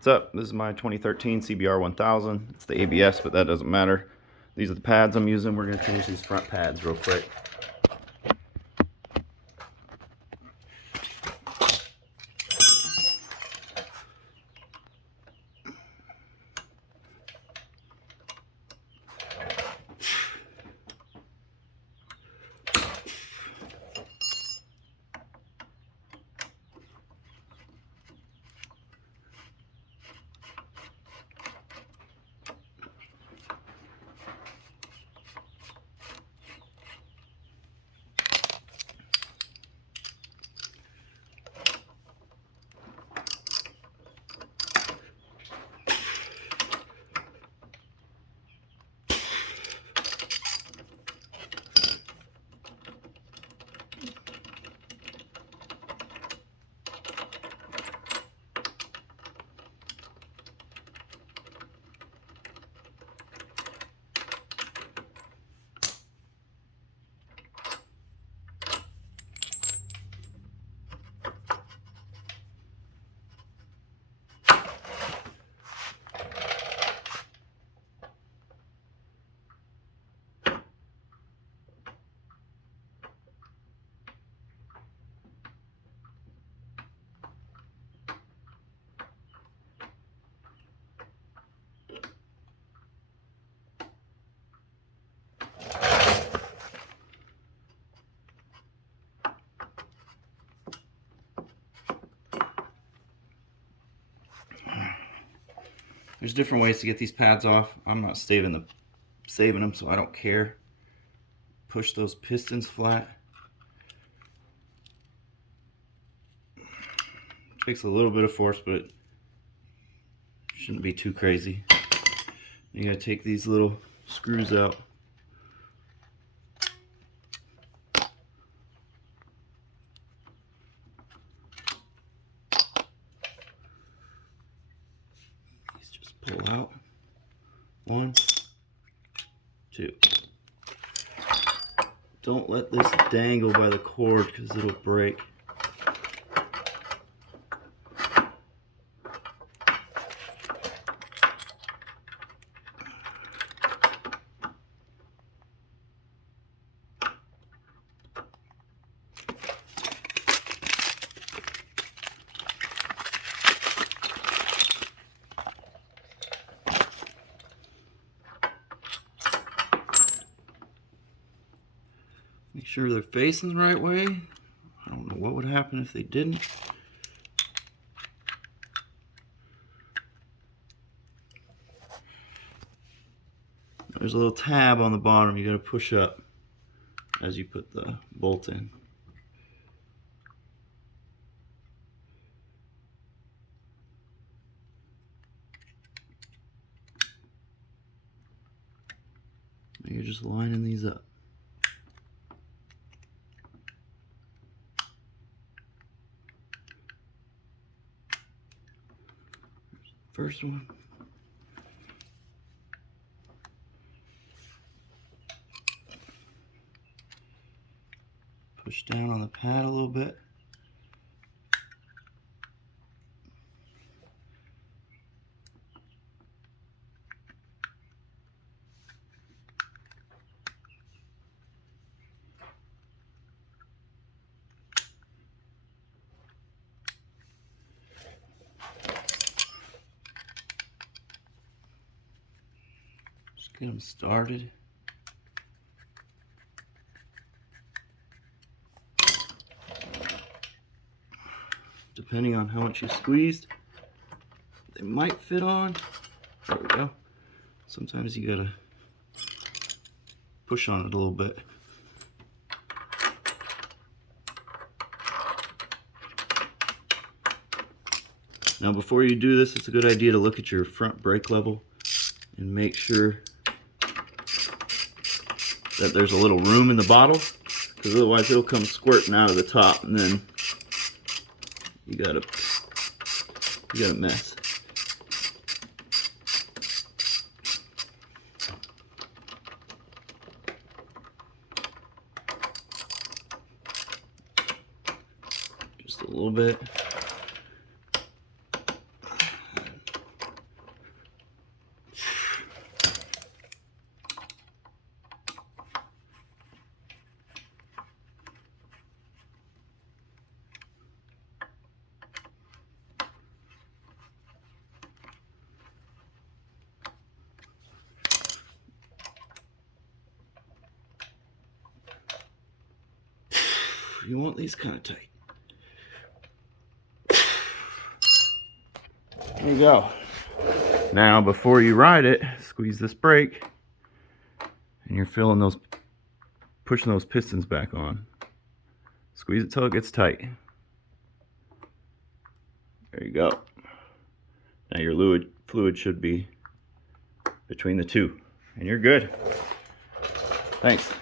What's up? This is my 2013 CBR1000. It's the ABS, but that doesn't matter. These are the pads I'm using. We're going to change these front pads real quick. There's different ways to get these pads off. I'm not saving them, so I don't care. Push those pistons flat. Takes a little bit of force, but it shouldn't be too crazy. You gotta take these little screws out. These just pull out. 1, 2. Don't let this dangle by the cord because it'll break. Make sure they're facing the right way. I don't know what would happen if they didn't. There's a little tab on the bottom you got to push up as you put the bolt in. You're just lining these up. First one. Push down on the pad a little bit. Just get them started. Depending on how much you squeezed, they might fit on. There we go. Sometimes you gotta push on it a little bit. Now before you do this, it's a good idea to look at your front brake level and make sure that there's a little room in the bottle, because otherwise it'll come squirting out of the top and then you got a mess. Just a little bit. You want these kind of tight. There you go. Now, before you ride it, squeeze this brake, and you're pushing those pistons back on. Squeeze it till it gets tight. There you go. Now your fluid should be between the two, and you're good. Thanks.